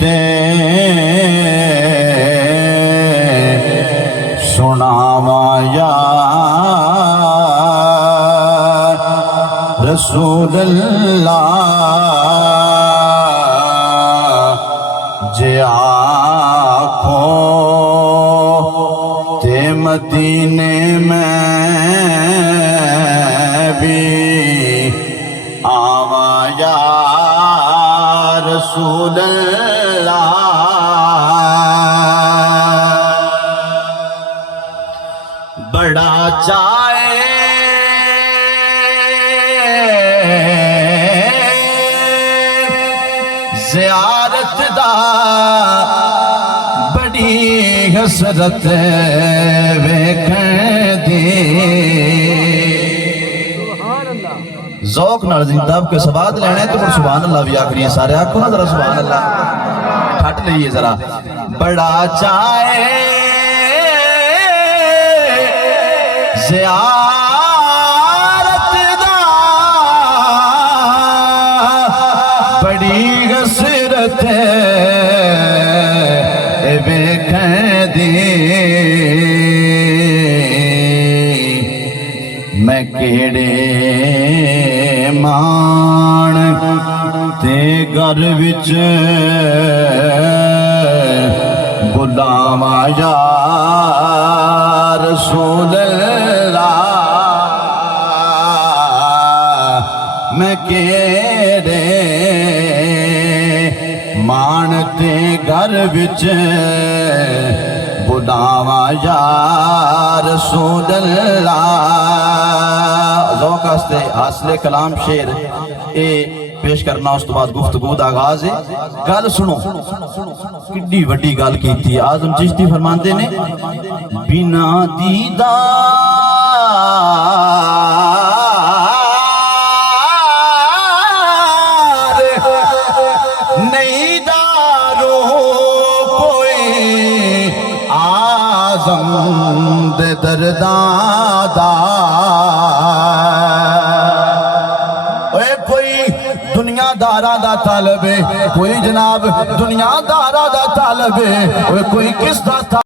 تے سناواں یا رسول اللہ جے آکھو تے مدینے میں بھی آواں یا رسول اللہ بڑا چاہے زیارت دا بڑی حسرت ویکھن دی ذوق نال زنداب کے سواد لینے تو پھر سبحان اللہ بھی آخری ہے سارے آنکھوں نا ذرا سبحان اللہ کھٹ لئیے ذرا بڑا چاہے زیارت دا بڑی حسرت ویکھن دی میں کیڑے مان تے گھر وچ بلاواں یا رسول اللہ میں کیڑے مان تے گھر وچ بلاواں یا رسول اللہ ذوق ہستے حاصل کلام شعر اے پیش کرنا اس تو بعد گفتگو دا آغاز ہے گل سنو کڈی وڈی گل کی تھی اعظم چشتی فرماندے نے بنا دیدار نہیں دارو کوئی اعظم دے درداں دا دنیا دارا دا طالب ہے کوئی جناب دنیا دارا دا طالب ہے کوئی کس دا